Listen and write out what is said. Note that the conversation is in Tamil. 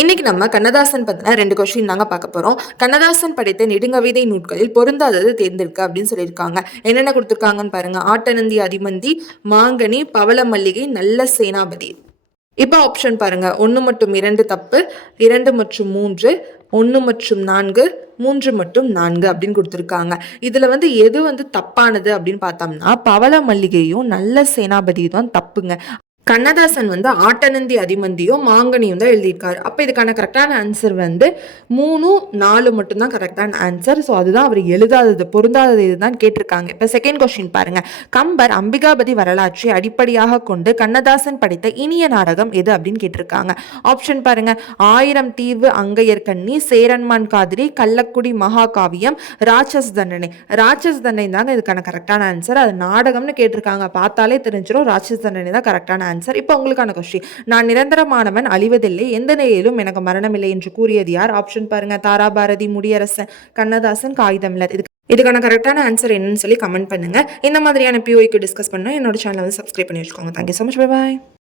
இன்னைக்கு நம்ம கண்ணதாசன் பத்தின 2 கொஸ்டின் தாங்க பார்க்க போறோம். கண்ணதாசன் படைத்த நெடுங்கவிதை நூல்களில் பொருந்தாதது தேர்ந்தெடுக்க அப்படின்னு சொல்லியிருக்காங்க. என்னென்ன கொடுத்துருக்காங்கன்னு பாருங்க. ஆட்டனந்தி அதிமந்தி, மாங்கனி, பவள மல்லிகை, நல்ல சேனாபதி. இப்போ ஆப்ஷன் பாருங்க. 1 மற்றும் 2 தப்பு, 2 மற்றும் 3, 1 மற்றும் 4, 3 மற்றும் 4 அப்படின்னு கொடுத்துருக்காங்க. இதுல எது தப்பானது அப்படின்னு பார்த்தோம்னா பவள மல்லிகையும் நல்ல சேனாபதியும் தான் தப்புங்க. கண்ணதாசன் ஆட்டனந்தி அதிமந்தியும் மாங்கனியும் தான் எழுதியிருக்காரு. அப்போ இதுக்கான கரெக்டான ஆன்சர் 3, 4 மட்டும்தான் கரெக்டான ஆன்சர். ஸோ அதுதான் அவர் எழுதாதது, பொருந்தாதது இதுதான் கேட்டிருக்காங்க. இப்போ செகண்ட் கொஸ்டின் பாருங்க. கம்பர் அம்பிகாபதி வரலாற்றை அடிப்படையாக கொண்டு கண்ணதாசன் படைத்த இனிய நாடகம் எது அப்படின்னு கேட்டிருக்காங்க. ஆப்ஷன் பாருங்க. 1000 தீவு அங்கையர் கண்ணி, சேரன்மான் காதிரி, கள்ளக்குடி மகாகாவியம், ராட்சஸ் தண்டனை. ராட்சஸ் தண்டனை தாங்க இதுக்கான கரெக்டான ஆன்சர். அது நாடகம்னு கேட்டிருக்காங்க, பார்த்தாலே தெரிஞ்சிடும். ராட்சஸ் தண்டனை தான் கரெக்டான ஆன்சர். இப்போ உங்களுக்கான கொஸ்டின். நான் நிரந்தரமானவன், அழிவதில்லை, எந்த நிலையிலும் எனக்கு மரணமில்லை என்று கூறியது யார்? ஆப்ஷன் பாருங்க. தாராபாரதி, முடியரசன், கண்ணதாசன், காகிதமில்லர். இதுக்கான கரெக்டான ஆன்சர் என்னன்னு சொல்லி கமெண்ட் பண்ணுங்க. இந்த மாதிரியான பிஓக்கு டிஸ்கஸ் பண்ண என்னோட சேனலை சப்ஸ்கிரைப் பண்ணி வச்சுக்கோங்க. Thank you so much. Bye bye.